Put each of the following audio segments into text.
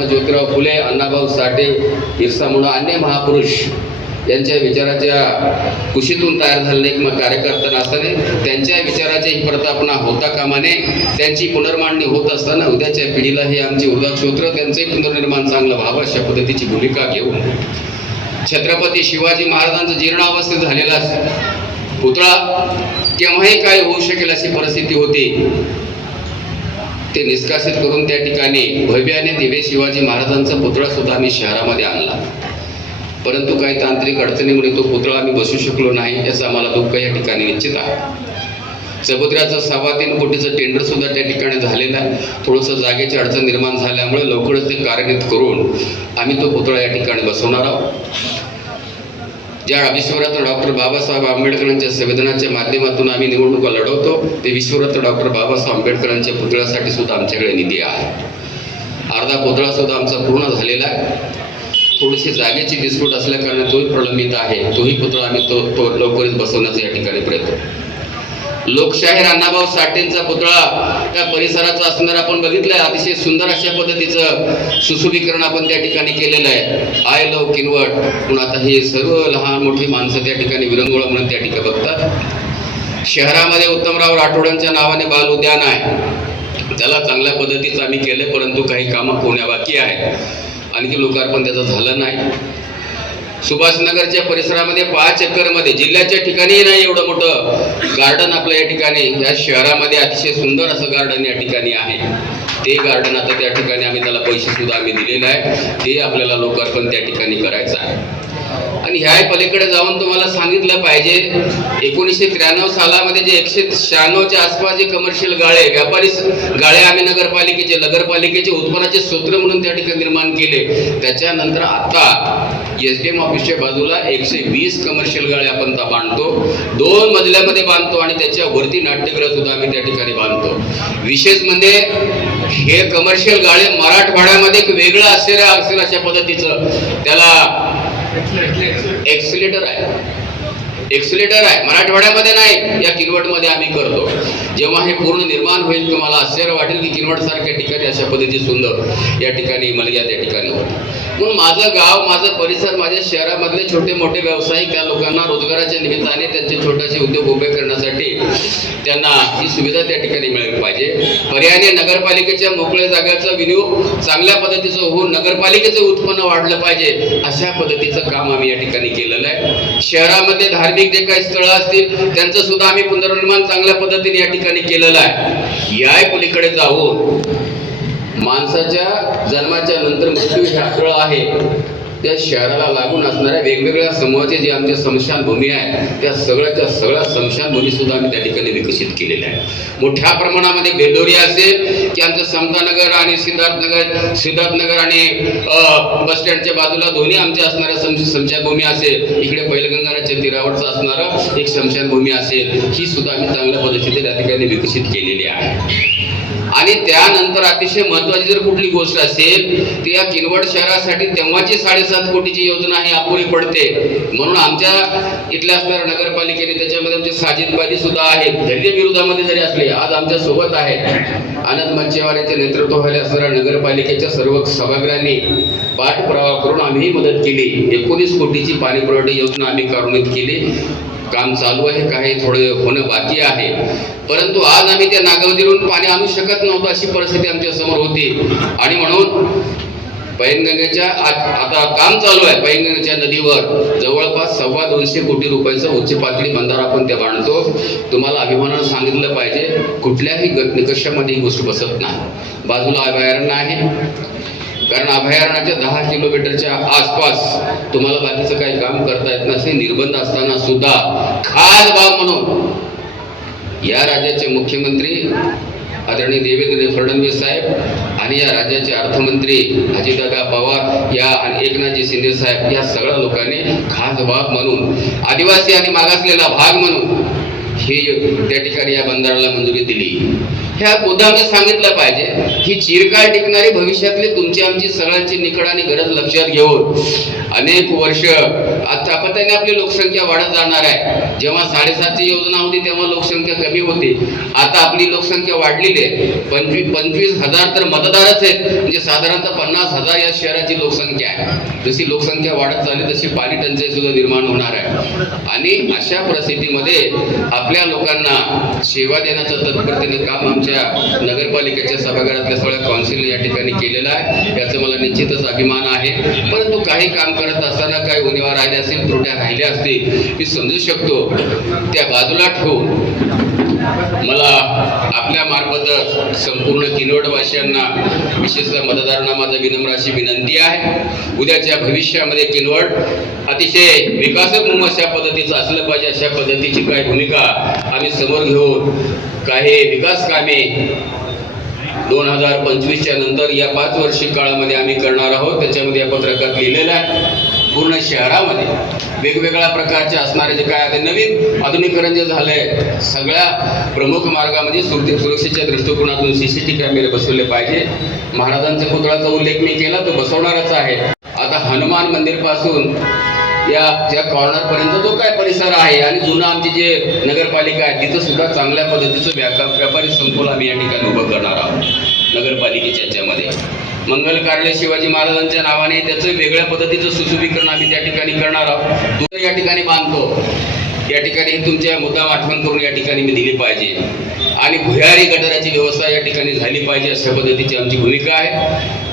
ज्योतिराव फुले, अण्णाभाऊ साठे, बिरसा मुंडा, अन्य महापुरुष यांच्या विचाराच्या कुशीतून तयार झालेले एक कार्यकर्ता नसताना त्यांच्या विचाराच्या ही प्रतापना होता कामा नये. त्यांची पुनर्मांडणी होत असताना उद्याच्या पिढीला हे आमचे ऊर्जाक्षोत्र त्यांचे पुनर्निर्माण चांगलं व्हावं अशा पद्धतीची भूमिका घेऊन छत्रपती शिवाजी महाराजांचा जीर्णावस्थेत झालेला पुतळा केव्हाही काय होऊ शकेल अशी परिस्थिती होती, ते निष्कासित करून त्या ठिकाणी भव्याने दिव्य शिवाजी महाराजांचा पुतळा सुद्धा आम्ही शहरामध्ये आणला. परंतु काही तांत्रिक अडचणीमुळे तो पुतळा आम्ही बसू शकलो नाही, याचं आम्हाला दुःख या ठिकाणी निश्चित आहे. समुद्राचं 3.25 कोटीचं टेंडर सुद्धा त्या ठिकाणी झालेलं आहे. थोडंसं जागेची अडचण निर्माण झाल्यामुळे लवकरच ते कार्यान्वित करून आम्ही तो पुतळा या ठिकाणी बसवणार आहोत. ज्या विश्वरत्न डॉक्टर बाबासाहेब आंबेडकरांच्या संविधानाच्या माध्यमातून आम्ही निवडणुका लढवतो, ते विश्वरत्न डॉक्टर बाबासाहेब आंबेडकरांच्या पुतळ्यासाठी सुद्धा आमच्याकडे निधी आहे. अर्धा पुतळा सुद्धा आमचा पूर्ण झालेला आहे. थोडीशी जागेची डिस्प्यूट असल्या कारणाने तोही प्रलंबित आहे. तोही पुतळा आम्ही तो लवकरच बसवण्याचा या ठिकाणी प्रयत्न. लोकशाहीर अण्णाभाऊ साठेंचा पुतळा त्या परिसराचा असणार आपण बघितलंय. अतिशय सुंदर अशा पद्धतीचं सुशोभीकरण आपण त्या ठिकाणी केलेलं आहे. आय लव्ह किनवट म्हणून आता हे सर्व लहान मोठी माणसं त्या ठिकाणी विरंगुळा म्हणून त्या ठिकाणी बघतात. शहरामध्ये उत्तमराव राठोडांच्या नावाने बाल उद्यान आहे, त्याला चांगल्या पद्धतीचं आम्ही केलं, परंतु काही कामं होण्या बाकी आहेत. आणखी लोकार्पण त्याचं झालं नाही. सुभाषनगरच्या परिसरामध्ये 5 एकरमध्ये जिल्ह्याच्या ठिकाणी नाही एवढं मोठं गार्डन आपलं या ठिकाणी या शहरामध्ये अतिशय सुंदर असं गार्डन या ठिकाणी आहे. ते गार्डन आता त्या ठिकाणी आम्ही त्याला पैसे सुद्धा आम्ही दिलेले आहे. ते आपल्याला लोकार्पण त्या ठिकाणी करायचं आहे. आणि ह्या पलीकडे जाऊन तुम्हाला सांगितलं पाहिजे, 1993 सालामध्ये जे 196च्या आसपास जे कमर्शियल गाळे, व्यापारी गाळे आम्ही नगरपालिकेचे उत्पन्नाचे स्रोत म्हणून त्या ठिकाणी निर्माण केले. त्याच्यानंतर आता SDM ऑफिसच्या बाजूला 120 कमर्शियल गाळे आपण बांधतो, 2 मजल्यामध्ये बांधतो आणि त्याच्यावरती नाट्यगृह सुद्धा आम्ही त्या ठिकाणी बांधतो. विशेष म्हणजे हे कमर्शियल गाळे मराठवाड्यामध्ये एक वेगळं असेल अशा पद्धतीचं त्याला एक्सिलेटर आहे. मराठवाड्यामध्ये नाही, या किनवटमध्ये आम्ही करतो. जेव्हा हे पूर्ण निर्माण होईल तुम्हाला आश्चर्य वाटेल की किनवट सारख्या ठिकाणी अशा पद्धती सुंदर या ठिकाणी मलग्या त्या ठिकाणी होतं. म्हणून माझं गाव, माझं परिसर, माझ्या शहरामधले छोटे मोठे व्यावसायिक त्या लोकांना रोजगाराच्या निमित्ताने त्यांचे छोटेसे उद्योग उभे करण्यासाठी त्यांना ही सुविधा त्या ठिकाणी मिळाली पाहिजे. पर्यायाने नगरपालिकेच्या मोकळ्या जागेचा विनियोग चांगल्या पद्धतीचं होऊन नगरपालिकेचं उत्पन्न वाढलं पाहिजे अशा पद्धतीचं काम आम्ही या ठिकाणी केलेलं आहे. शहरामध्ये धार्मिक जे काही स्थळं असतील त्यांचं सुद्धा आम्ही पुनर्निर्माण चांगल्या पद्धतीने या ठिकाणी केलेलं आहे. या पलीकडे जाऊन माणसाच्या जन्माच्या नंतर मृत्यू ह्या स्थळ आहे, त्या शहराला लागून असणाऱ्या वेगवेगळ्या समूहाचे जे आमच्या स्मशानभूमी आहे, त्या सगळ्या स्मशानभूमी सुद्धा आम्ही त्या ठिकाणी विकसित केलेल्या आहे. मोठ्या प्रमाणामध्ये बेलोरी असेल की आमचं समतानगर आणि सिद्धार्थनगर आणि बस स्टँडच्या बाजूला दोन्ही आमच्या असणाऱ्या स्मशानभूमी असेल, इकडे पैलगंगाच्या तीरावरचं असणारं एक स्मशानभूमी असेल, ही सुद्धा आम्ही चांगल्या पद्धतीने त्या ठिकाणी विकसित केलेली आहे. आणि त्यानंतर अतिशय महत्त्वाची जर कुठली गोष्ट असेल तर या किनवट शहरासाठी तेव्हाची 7.5 कोटीची योजना ही अपुरी पडते. म्हणून आमच्या इथल्या असणाऱ्या नगरपालिकेने त्याच्यामध्ये आमचे साजिदबाजी सुद्धा आहेत, जरी विरोधामध्ये जरी असले आज आमच्या सोबत आहेत. आनंद मंचेवाड्याच्या नेतृत्वाखाली असणाऱ्या नगरपालिकेच्या सर्व सभागृहांनी पाठपुरावा करून आम्हीही मदत केली. 19 कोटीची पाणी पुरवठा योजना आम्ही कार्यान्वित केली. काम चालू आहे, काही थोडे होणं बाकी आहे, परंतु आज आम्ही त्या नागावतीवरून पाणी आणू शकत नव्हतं अशी परिस्थिती आमच्या समोर होती. आणि म्हणून पैनगंगेच्या आता काम चालू आहे. पैनगंगेच्या नदीवर जवळपास 225 कोटी रुपयाचा उच्च पातळी बंधारा आपण त्या बांधतो. तुम्हाला अभिमानानं सांगितलं पाहिजे, कुठल्याही निकषामध्ये ही गोष्ट बसत नाही. बाजूला अभयारण्य आहे, कारण अभयारण्याच्या 10 किलोमीटरच्या आसपास तुम्हाला बाकीचं काही काम करता येत नसेल. निर्बंध असताना सुद्धा खास बाब म्हणून या राज्याचे मुख्यमंत्री आदरणीय देवेंद्र फडणवीस साहेब आणि या राज्याचे अर्थमंत्री अजितदादा पवार या आणि एकनाथजी शिंदे साहेब या सगळ्या लोकांनी खास बाब म्हणून आदिवासी आणि मागासलेला भाग म्हणून ही त्या ठिकाणी या बंधाऱ्याला मंजुरी दिली. ह्या मुद्दामध्ये सांगितलं पाहिजे ही चिरकाळ टिकणारी भविष्यातली तुमची आमची सगळ्यांची निकड आणि गरज लक्षात घेऊन अनेक वर्ष आता आपत्याने आपली लोकसंख्या वाढत जाणार आहे. जेव्हा 7.5ची योजना होती तेव्हा लोकसंख्या कमी होती. आता आपली लोकसंख्या वाढलेली आहे. 25,000 तर मतदारच आहेत, म्हणजे साधारणतः 50,000 या शहराची लोकसंख्या आहे. जशी लोकसंख्या वाढत चालली तशी पाणी टंचाई सुद्धा निर्माण होणार आहे. आणि अशा परिस्थितीमध्ये आपल्या लोकांना सेवा देण्याचं तत्परतेने काम आमच्या नगरपालिकेच्या सभागृहातल्या सगळ्या काउन्सिल या ठिकाणी केलेलं आहे. याचा मला निश्चितच अभिमान आहे. परंतु काही काम करत असताना काही उणिवा राहिल्या असतील, त्रुट्या राहिल्या असतील, मी समजू शकतो. त्या बाजूला ठेवून मला आपल्या मार्फत संपूर्ण किनवटवासियांना, विशेषतः मतदारांना माझा विनम्र अशी विनंती आहे. उद्याच्या भविष्यामध्ये किनवट अतिशय विकासोन्मुख अशा पद्धतीचं असलं पाहिजे. अशा पद्धतीची काही भूमिका आम्ही समोर घेऊन काही विकास कामे 2025च्या नंतर या 5 वर्षी काळामध्ये आम्ही करणार आहोत. त्याच्यामध्ये या पत्रकात लिहिलेलं आहे पूर्ण शहरामध्ये वेगवेगळ्या प्रकारचे असणारे जे काय आता नवीन आधुनिकीकरण जे झालंय सगळ्या प्रमुख मार्गामध्ये सुरक्षेच्या दृष्टिकोनातून CCTV कॅमेरे बसवले पाहिजे. महाराजांच्या पुतळ्याचा उल्लेख मी केला, तो बसवणारच आहे. आता हनुमान मंदिर पासून या कॉर्नर पर्यंत जो काय परिसर आहे आणि जुना आमची जे नगरपालिका आहे तिथं सुद्धा चांगल्या पद्धतीचं व्यापारी संकुल आम्ही या ठिकाणी उभं करणार आहोत. नगरपालिकेच्या याच्यामध्ये मंगल कार्यालय शिवाजी महाराजांच्या नावाने त्याचं वेगळ्या पद्धतीचं सुशोभीकरण आम्ही त्या ठिकाणी करणार आहोत. तो या ठिकाणी बांधतो. या ठिकाणी तुमच्या मुद्दाम आठवण करून या ठिकाणी मी दिली पाहिजे. आणि भुयारी गटाराची व्यवस्था या ठिकाणी झाली पाहिजे अशा पद्धतीची आमची भूमिका आहे.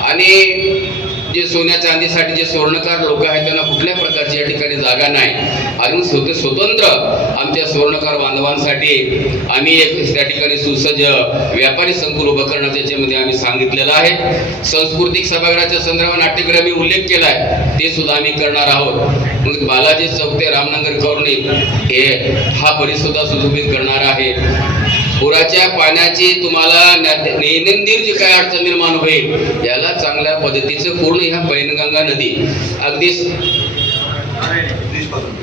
आणि जे सोन्या चांदीसाठी जे स्वर्णकार लोक आहेत त्यांना कुठल्या प्रकारची या ठिकाणी जागा नाही. आणि स्वतंत्र आमच्या स्वर्णकार बांधवांसाठी आम्ही एक त्या ठिकाणी सुसज्ज व्यापारी संकुल उभं करण्याचं याच्यामध्ये आम्ही सांगितलेलं आहे. सांस्कृतिक सभागृहाच्या संदर्भात नाट्यगृह मी उल्लेख केला आहे, ते सुद्धा आम्ही करणार आहोत. मग बालाजी चौक ते रामनगर कॉर्नी हा परिसर सुशोभित करणार आहे. पुराच्या पाण्याची तुम्हाला दैनंदिन जी काय अडचण निर्माण होईल याला चांगल्या पद्धतीचं पूर्ण ह्या पैनगंगा नदी अगदी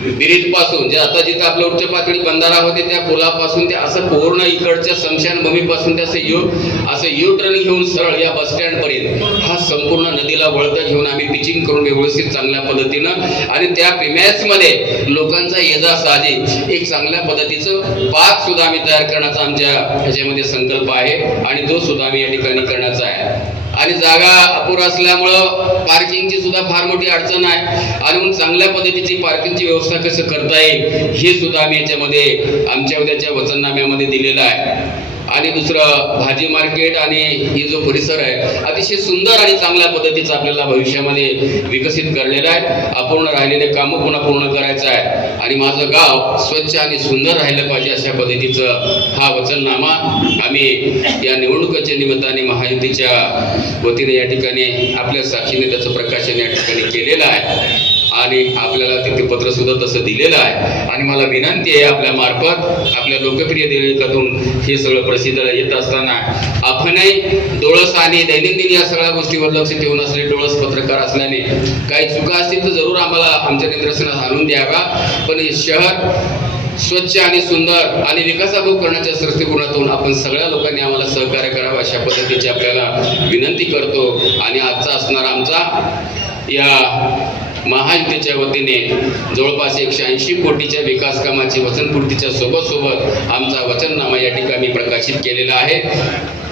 ब्रिज पासून जे आता जिथे आपलं उच्च पातळी बंधारा होते त्या पुलापासून ते असं पूर्ण इकडच्या स्मशानभूमीपासून ते असं यू टर्न घेऊन सरळ या बस स्टँड पर्यंत हा संपूर्ण नदीला वळतं घेऊन आम्ही पिचिंग करून व्यवस्थित चांगल्या पद्धतीनं आणि त्या प्रिमॅस मध्ये लोकांचा ये-जा साजे एक चांगल्या पद्धतीचं पार्क सुद्धा आम्ही तयार करण्याचा आमच्या ह्याच्यामध्ये संकल्प आहे. आणि तो सुद्धा आम्ही या ठिकाणी करण्याचा आहे. आणि जागा अपुरा असल्यामुळं पार्किंगची सुद्धा फार मोठी अडचण आहे. आणि मग चांगल्या पद्धतीची पार्किंगची व्यवस्था कसं करता येईल हे सुद्धा आम्ही याच्यामध्ये आमच्या उद्याच्या वचननाम्यामध्ये दिलेलं आहे. आणि दुसरं भाजी मार्केट आणि हे जो परिसर आहे अतिशय सुंदर आणि चांगल्या पद्धतीचं आपल्याला भविष्यामध्ये विकसित करलेलं आहे. अपूर्ण राहिलेले कामं पुन्हा पूर्ण करायचं आहे. आणि माझं गाव स्वच्छ आणि सुंदर राहिलं पाहिजे अशा पद्धतीचं हा वचननामा आम्ही या निवडणुकीच्या निमित्ताने महायुतीच्या वतीने या ठिकाणी आपल्या साक्षीने त्याचं प्रकाशन या ठिकाणी केलेलं आहे. आणि आपल्याला तिथे पत्र सुद्धा तसं दिलेलं आहे. आणि मला विनंती आहे आपल्या मार्फत आपल्या लोकप्रिय दैनिकातून हे सगळं प्रसिद्ध येत असताना आपणही डोळस आणि दैनंदिन या सगळ्या गोष्टीवर लक्ष ठेवून असले डोळस पत्रकार असल्याने काही चुका असतील तर जरूर आम्हाला आमच्या निदर्शनास आणून द्यावा. पण हे शहर स्वच्छ आणि सुंदर आणि विकासाभिमुख करण्याच्या दृष्टिकोनातून आपण सगळ्या लोकांनी आम्हाला सहकार्य करावं अशा पद्धतीची आपल्याला विनंती करतो. आणि आजचा असणार आमचा या महायुतीच्या वतीने जवळपास 180 कोटीच्या विकास कामाची वचनपूर्तीच्या सोबत आमचा वचननामा या ठिकाणी प्रकाशित केलेला आहे,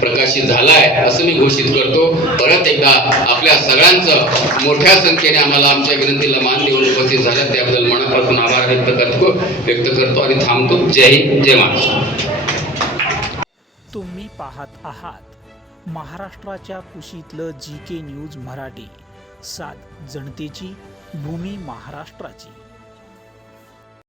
प्रकाशित झाला आहे असं मी घोषित करतो. परत एकदा आपल्या सगळ्यांचं मोठ्या संख्येने आम्हाला आमच्या विनंतीला मान देऊन उपस्थित झाल्या त्याबद्दल मनापासून आभार व्यक्त करतो आणि थांबतो. जय हिंद, जय महाराष्ट्र. तुम्ही पाहत आहात महाराष्ट्राच्या कुशीतलं GK न्यूज मराठी, सात जनतेची, भूमी महाराष्ट्राची.